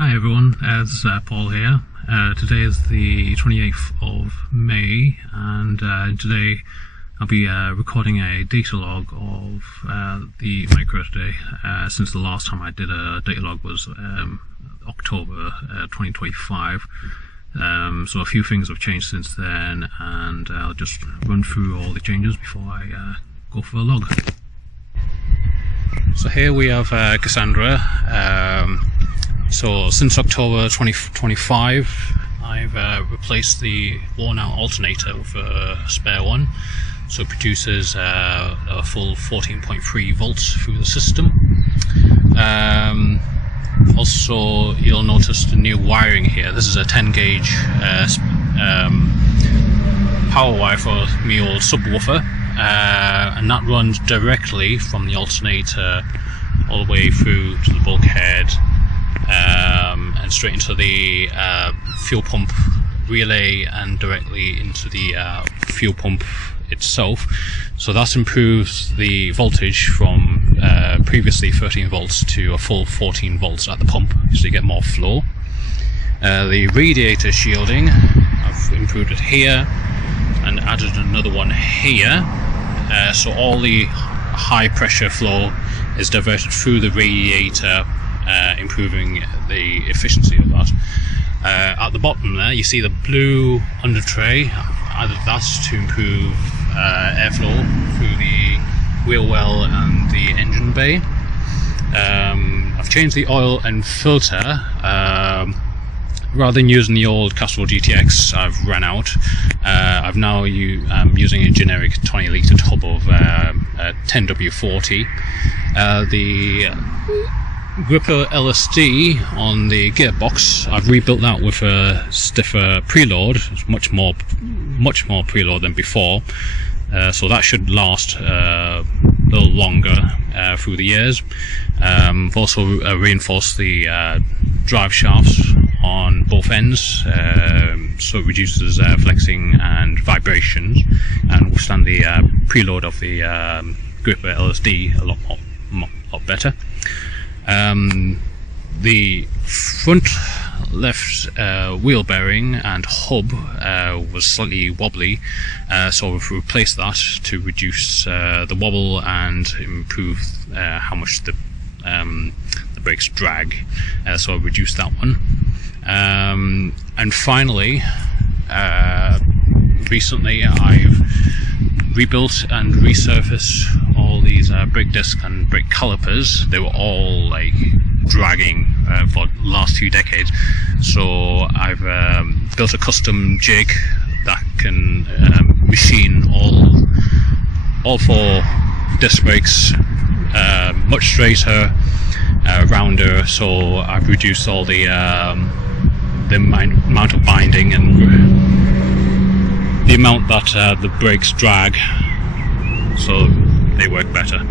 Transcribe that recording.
Hi everyone, this is Paul here. Today is the 28th of May, and today I'll be recording a data log of the Micra today, since the last time I did a data log was October 2025. So a few things have changed since then, and I'll just run through all the changes before I go for the log. So here we have Cassandra. So since October 2025, I've replaced the worn out alternator with a spare one, so it produces a full 14.3 volts through the system. Also, you'll notice the new wiring here. This is a 10 gauge power wire for my old subwoofer, and that runs directly from the alternator all the way through to the bulkhead, and straight into the fuel pump relay and directly into the fuel pump itself. So that improves the voltage from previously 13 volts to a full 14 volts at the pump, so you get more flow. The radiator shielding, I've improved it here and added another one here, so all the high pressure flow is diverted through the radiator, improving the efficiency of that. At the bottom there you see the blue under tray. I've added that to improve airflow through the wheel well and the engine bay. I've changed the oil and filter. Rather than using the old Castrol GTX I've ran out, I've now using a generic 20 litre tub of 10W40. The gripper LSD on the gearbox, I've rebuilt that with a stiffer preload. It's much more preload than before, so that should last a little longer through the years. I've also reinforced the drive shafts on both ends, so it reduces flexing and vibrations and withstand the preload of the gripper LSD a lot better. The front left wheel bearing and hub was slightly wobbly, so we've replaced that to reduce the wobble and improve how much the brakes drag, so I reduced that one. And finally, recently I've rebuilt and resurfaced all these brake discs and brake calipers. They were all like dragging for the last few decades, so I've built a custom jig that can machine all four disc brakes much straighter, rounder, so I've reduced all the amount of binding and the amount that the brakes drag, so they work better.